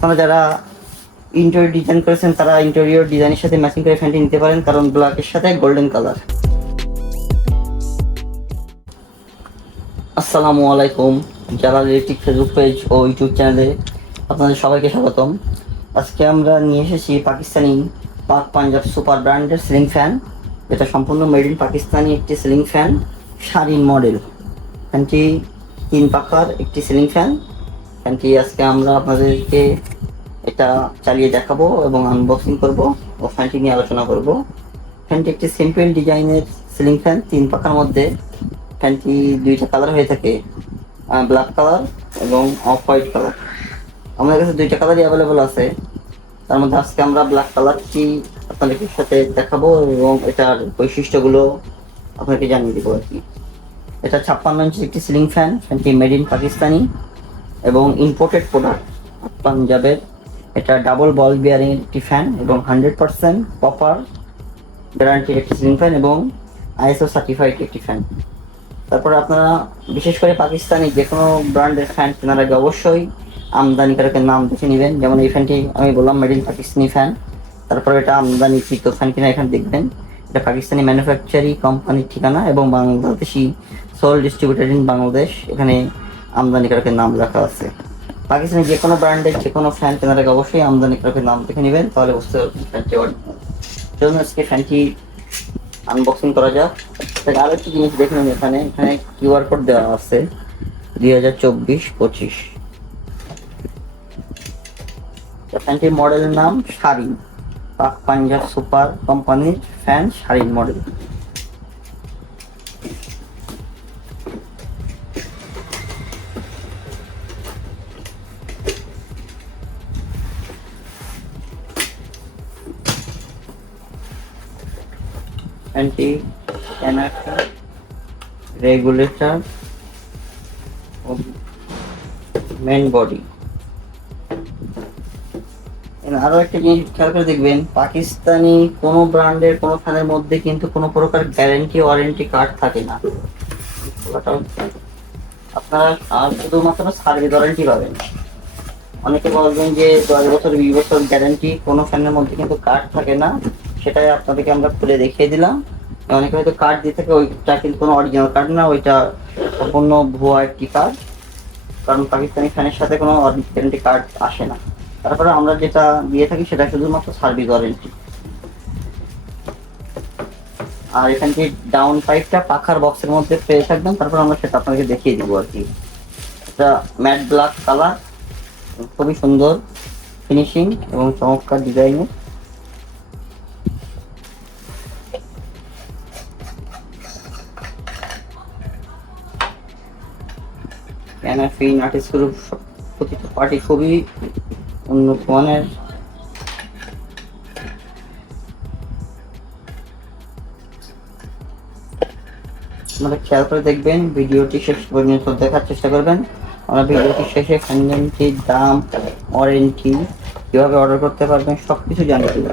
আপনারা যারা interior design করেছেন তারা ইন্টেরিয়র ডিজাইনের সাথে ম্যাচিং করে ফ্যানটি নিতে পারেন, কারণ ব্ল্যাকের সাথে গোল্ডেন কালার। আসসালামু আলাইকুম, জালাল ইলেকট্রিক ফেসবুক পেজ ও ইউটিউব চ্যানেলে আপনাদের সবাইকে স্বাগতম। আজকে আমরা নিয়ে এসেছি পাকিস্তানি পাক পাঞ্জাব সুপার ব্র্যান্ডের সিলিং ফ্যান, যেটা সম্পূর্ণ মেড ইন পাকিস্তানি একটি সিলিং ফ্যান, শাড়ির মডেল। ফ্যানটি 3 পাখার একটি সিলিং ফ্যান। ফ্যানটি আজকে আমরা আপনাদেরকে এটা চালিয়ে দেখাবো এবং আনবক্সিং করব ও ফ্যানটি নিয়ে আলোচনা করব। ফ্যানটি একটি সিম্পল ডিজাইনের সিলিং ফ্যান, 3 পাখার মধ্যে। ফ্যানটি 2টা কালার হয়ে থাকে, ব্ল্যাক কালার এবং অফ হোয়াইট কালার। আমাদের কাছে 2টা কালারই অ্যাভেলেবল আছে, তার মধ্যে আজকে আমরা ব্ল্যাক কালারটি আপনাদেরকে সাথে দেখাবো এবং এটার বৈশিষ্ট্যগুলো আপনাকে জানিয়ে দেবো আর কি। এটা 56 ইঞ্চি একটি সিলিং ফ্যান। ফ্যানটি মেড ইন পাকিস্তানি এবং ইম্পোর্টেড প্রোডাক্ট পাঞ্জাবের। এটা ডাবল বল বিয়ারিং একটি ফ্যান এবং 100% কপার গ্যারান্টির একটি সিলিং ফ্যান এবং ISO সার্টিফাইড একটি ফ্যান। তারপরে আপনারা বিশেষ করে পাকিস্তানি যে কোনো ব্র্যান্ডের ফ্যান কেনার আগে অবশ্যই আমদানিকারকের নাম দেখে নেবেন। যেমন এই ফ্যানটি আমি বললাম মেড ইন পাকিস্তানি ফ্যান, তারপরে এটা আমদানিকৃত ফ্যান কিনা এখানে দেখবেন। এটা পাকিস্তানি ম্যানুফ্যাকচারিং কোম্পানির ঠিকানা এবং Bangladeshi soul distributor in Bangladesh, এখানে আমদানিকারকের নাম লেখা আছে। পাকিস্তানি যে কোনো ব্র্যান্ডের যে কোনো ফ্যান কেনার আগে অবশ্যই আমদানিকারকের নাম দেখে নেবেন, তাহলে বুঝতে পারবেন ফ্যানটি জন্য। আজকে ফ্যানটি আনবক্সিং করা যাক। আরো একটি জিনিস দেখে নিন, এখানে কিউআর কোড দেওয়া আছে 2024-25। ফ্যানটির মডেলের নাম শাড়ি, পাক পাঞ্জাব সুপার কোম্পানির ফ্যান, শাড়ির মডেল। ফ্যানটি রেগুলেটর মেন বডি। আরো একটা জিনিস খেয়াল করে দেখবেন, পাকিস্তানি কোনো ব্র্যান্ডের কোনো ফ্যানের মধ্যে কিন্তু কোনো প্রকার গ্যারান্টি ওয়ারেন্টি কার্ড থাকে না। আপনারা শুধুমাত্র সার্ভিস ওয়ারেন্টি পাবেন। অনেকে বলবেন যে 10 বছর 20 বছর গ্যারান্টি, কোনো ফ্যানের মধ্যে কিন্তু কার্ড থাকে না। সেটাই আপনাদেরকে আমরা খুলে দেখিয়ে দিলাম। অনেকে হয়তো কার্ড দিয়ে থাকে, ওইটা কিন্তু কোনো অরিজিনাল কার্ড না, ওইটা সম্পূর্ণ ভুয়া একটি কার্ড, কারণ পাকিস্তানি ফ্যানের সাথে কোনো গ্যারান্টি কার্ড আসে না। তারপরে আমরা যেটা দিয়ে থাকি সেটা শুধুমাত্র সার্ভিস ওয়ারেন্টি। আর এখানটি ডাউন পাইপটা পাখার বক্সের মধ্যে পেয়ে থাকবেন, তারপর আমরা সেটা আপনাকে দেখিয়ে দিব আর কি। এটা ম্যাট ব্ল্যাক কালার, খুবই সুন্দর ফিনিশিং এবং চমৎকার ডিজাইনের। ক্যানাফি নাট স্ক্রু প্রতিটা পার্টি খুবই উন্নত মানের। আপনারা খেয়াল করে দেখবেন, ভিডিওটি শেষ পর্যন্ত দেখার চেষ্টা করবেন। আমরা ভিডিওটি শেষে ফ্যানটির দাম, ওয়ারেন্টি, কিভাবে অর্ডার করতে পারবেন সবকিছু জানিয়ে দেব।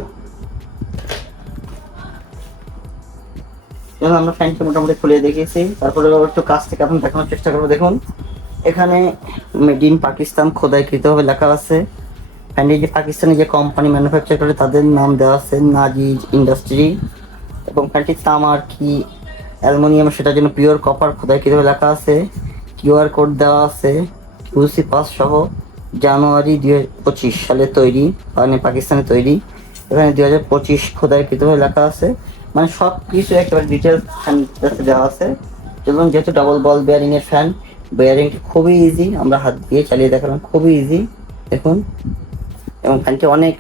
আমরা ফ্যানটি মোটামুটি খুলে দেখিয়েছি, তারপরে একটু কাছ থেকে আপনি দেখানোর চেষ্টা করবো। দেখুন, এখানে মেড ইন পাকিস্তান খোদাইকৃতভাবে লেখা আছে। ফ্যানটি যে পাকিস্তানি যে কোম্পানি ম্যানুফ্যাকচার করে তাদের নাম দেওয়া আছে, নাজিজ ইন্ডাস্ট্রি। এবং ফ্যানটি তামার কি অ্যালুমিনিয়াম সেটার জন্য পিওর কপার খোদাইকৃতভাবে লেখা আছে। কিউআর কোড দেওয়া আছে QC পাস সহ। জানুয়ারি 2025 সালে তৈরি, মানে পাকিস্তানে তৈরি। এখানে 2025 খোদাইকৃতভাবে লেখা আছে, মানে সব কিছু একেবারে ডিটেলস ফ্যান দেওয়া আছে। এবং যেহেতু ডাবল বল বিয়ারিং এর ফ্যান, বিয়ারিংটি খুবই ইজি, আমরা হাত দিয়ে চালিয়ে দেখালাম, খুবই ইজি দেখুন। এবং ফ্যানটি অনেক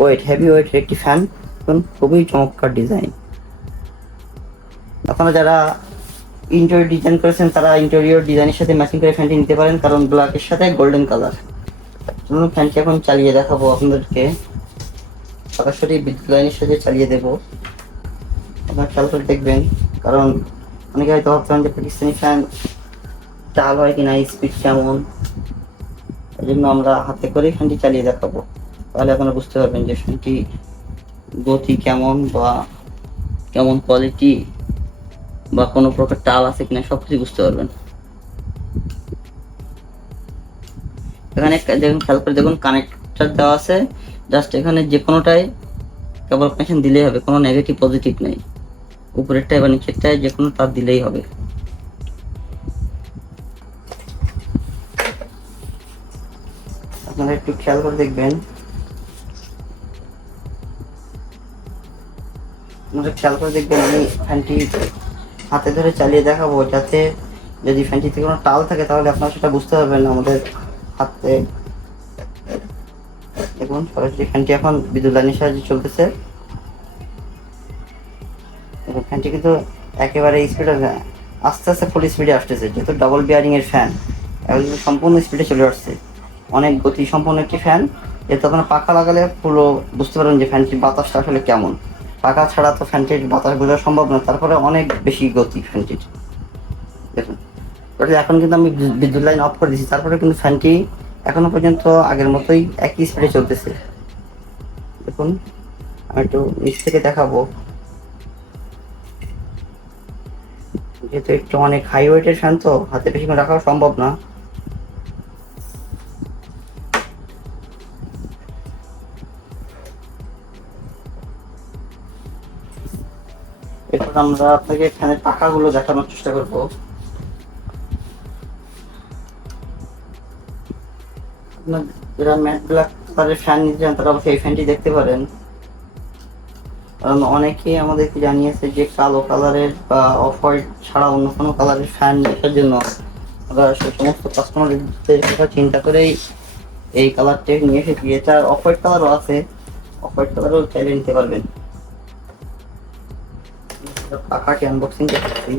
ওয়েট, হেভি ওয়েটের একটি ফ্যান, খুবই চমৎকার ডিজাইন। আপনারা যারা ইন্টেরিয়র ডিজাইন করেছেন তারা ইন্টেরিয়র ডিজাইনের সাথে ম্যাচিং করে ফ্যানটি নিতে পারেন, কারণ ব্ল্যাকের সাথে গোল্ডেন কালার। চলুন ফ্যানটি এখন চালিয়ে দেখাবো আপনাদেরকে, সরাসরি বিদ্যুৎ লাইনের সাথে চালিয়ে দেবো। আপনারা খেয়াল করে দেখবেন, কারণ অনেকে হয়তো ভাবছেন যে পাকিস্তানি ফ্যান চাল হয় কিনা, স্পিড কেমন। এই জন্য আমরা হাতে করে ফ্যানটি চালিয়ে দেখাবো, তাহলে আপনারা বুঝতে পারবেন যে ফ্যানটি গতি কেমন বা কেমন কোয়ালিটি বা কোনো প্রকার টাল আছে কিনা সবকিছু বুঝতে পারবেন। এখানে দেখুন, খেয়াল করে দেখুন, কানেক্ট অ্যাডাপ্টার দেওয়া আছে, জাস্ট এখানে যে কোনোটাই কেবল কানেকশন দিলেই হবে, কোনো নেগেটিভ পজিটিভ নেই, উপরেরটায় বা নিচেরটায় যে কোনো তার দিলেই হবে। আপনারা একটু খেয়াল করে দেখবেন, আমি ফ্যানটি হাতে ধরে চালিয়ে দেখাবো, যাতে যদি ফ্যানটিতে কোনো টাল থাকে তাহলে আপনারা সেটা বুঝতে পারবেন আমাদের হাতে। দেখুন সরাসরি ফ্যানটি এখন বিদ্যুৎ লাইনের সাহায্যে চলতেছে। ফ্যানটি কিন্তু একেবারে স্পিডে আস্তে আস্তে ফুল স্পিডে আসতেছে, যেহেতু ডাবল বিয়ারিং এর ফ্যান, এখন কিন্তু সম্পূর্ণ স্পিডে চলে আসছে। অনেক গতি সম্পন্ন একটি ফ্যান। এতে আপনার পাখা লাগালে পুরো বুঝতে পারবেন যে ফ্যানটির বাতাসটা আসলে কেমন। পাখা ছাড়া তো ফ্যানটির বাতাস বোঝা সম্ভব না, তারপরে অনেক বেশি গতি ফ্যানটির। দেখুন এখন কিন্তু আমি বিদ্যুৎ লাইন অফ করে দিয়েছি, তারপরে কিন্তু ফ্যানটি এখনো পর্যন্ত আগের মতোই একই স্পিডে চলতেছে। দেখুন আমি একটু নিচ থেকে দেখাবো, যেহেতু একটু অনেক হাই ওয়েটের ফ্যান তো হাতে বেশিক্ষণ রাখাও সম্ভব না। এরপর আমরা আপনাকে ফ্যানের পাখাগুলো দেখানোর চেষ্টা করব। আপনার যারা ম্যাট ব্ল্যাক কালারের ফ্যান নিতে চান তারা অবশ্যই এই ফ্যানটি দেখতে পারেন, কারণ অনেকেই আমাদেরকে জানিয়েছে যে কালো কালারের বা অফ হোয়াইট ছাড়া অন্য কোনো কালারের ফ্যান দেখার জন্য। আমরা সেই সমস্ত কাস্টমারদের কথা চিন্তা করেই এই কালারটি নিয়ে এসেছি। এটা অফ হোয়াইট কালারও আছে, অফ হোয়াইট কালারও চাইলে নিতে পারবেন। পাখাটি আনবক্সিং করতেছি।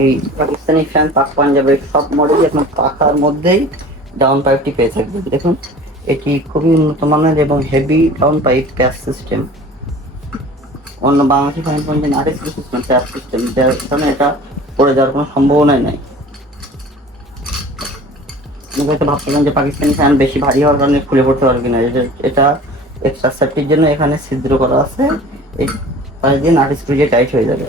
এই পাকিস্তানি ফ্যান পাক পাঞ্জাবের সব মডেলই এখন পাখার মধ্যেই ডাউন পাইপটি পেয়ে থাকবেন। দেখুন এটি খুবই উন্নত মানের এবং হেভি ডাউন পাইপ প্যাচ সিস্টেম। অন্য বাংলাদেশি ফ্যান পর্যন্ত আরএসপি সিস্টেম প্যাচ সিস্টেম, যার কারণে এটা পড়ে যাওয়ার কোনো সম্ভাবনাই নাই। হয়তো ভাবছিলাম যে পাকিস্তানি ফ্যান বেশি ভারী হওয়ার কারণে খুলে পড়তে পারবে কিনা, এটা এক্সট্রা সেফটির জন্য এখানে ছিদ্র করা আছে, এই পাঁচ দিন আরএসপি যে টাইট হয়ে যাবে।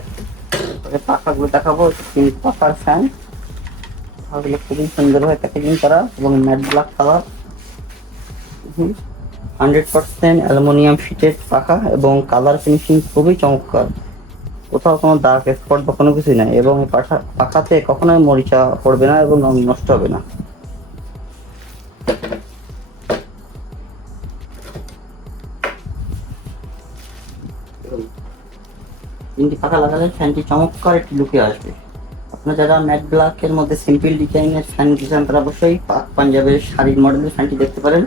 পাখাগুলো দেখাবো, তিন পাখার ফ্যান, পাখাগুলো খুবই সুন্দরভাবে প্যাকেজিং করা এবং ম্যাট ব্ল্যাক কালার, 100% অ্যালুমিনিয়াম শীটের পাখা এবং কালার ফিনিশিং খুবই চমৎকার, কোথাও কোনো দাগ স্পট বা কোনো কিছুই নাই, এবং পাখাতে কখনোই মরিচা পড়বে না এবং রং নষ্ট হবে না। তিনটি পাখা লাগালে ফ্যানটি চমৎকার একটি লুকে আসবে। আপনারা যারা ম্যাট ব্ল্যাকের মধ্যে সিম্পল ডিজাইনের ফ্যান ডিজাইন তারা অবশ্যই পাক পাঞ্জাবের শাড়ির মডেলের ফ্যানটি দেখতে পারেন।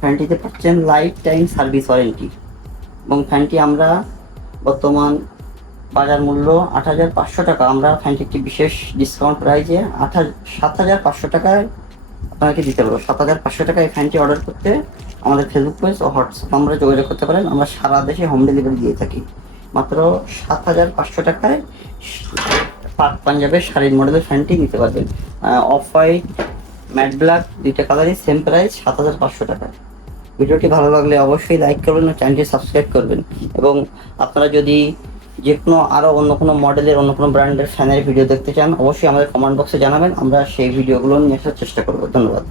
ফ্যানটিতে পাচ্ছেন লাইফ টাইম সার্ভিস ওয়ারেন্টি, এবং ফ্যানটি আমরা বর্তমান বাজার মূল্য ৮৫০০ টাকা, আমরা ফ্যানটি একটি বিশেষ ডিসকাউন্ট প্রাইজে ৭৫০০ টাকায় আপনাকে দিতে পারবো। ৭৫০০ টাকায় এই ফ্যানটি অর্ডার করতে আমাদের ফেসবুক পেজ ও হোয়াটসঅ্যাপ আমরা যোগাযোগ করতে পারেন। আমরা সারা দেশে হোম ডেলিভারি দিয়ে থাকি। মাত্র ৭৫০০ টাকায় পাক পাঞ্জাবের শাড়ির মডেলের ফ্যানটি নিতে পারবেন। অফ হোয়াইট ম্যাট ব্ল্যাক দুইটা কালারই সেম প্রাইস ৭৫০০ টাকা। ভিডিওটি ভালো লাগলে অবশ্যই লাইক করবেন ও চ্যানেলটি সাবস্ক্রাইব করবেন, এবং আপনারা যদি যে কোনো আরও অন্য কোনো মডেলের অন্য কোনো ব্র্যান্ডের ফ্যানের ভিডিও দেখতে চান অবশ্যই আমাদের কমেন্ট বক্সে জানাবেন, আমরা সেই ভিডিওগুলো নিয়ে আসার চেষ্টা করব। ধন্যবাদ।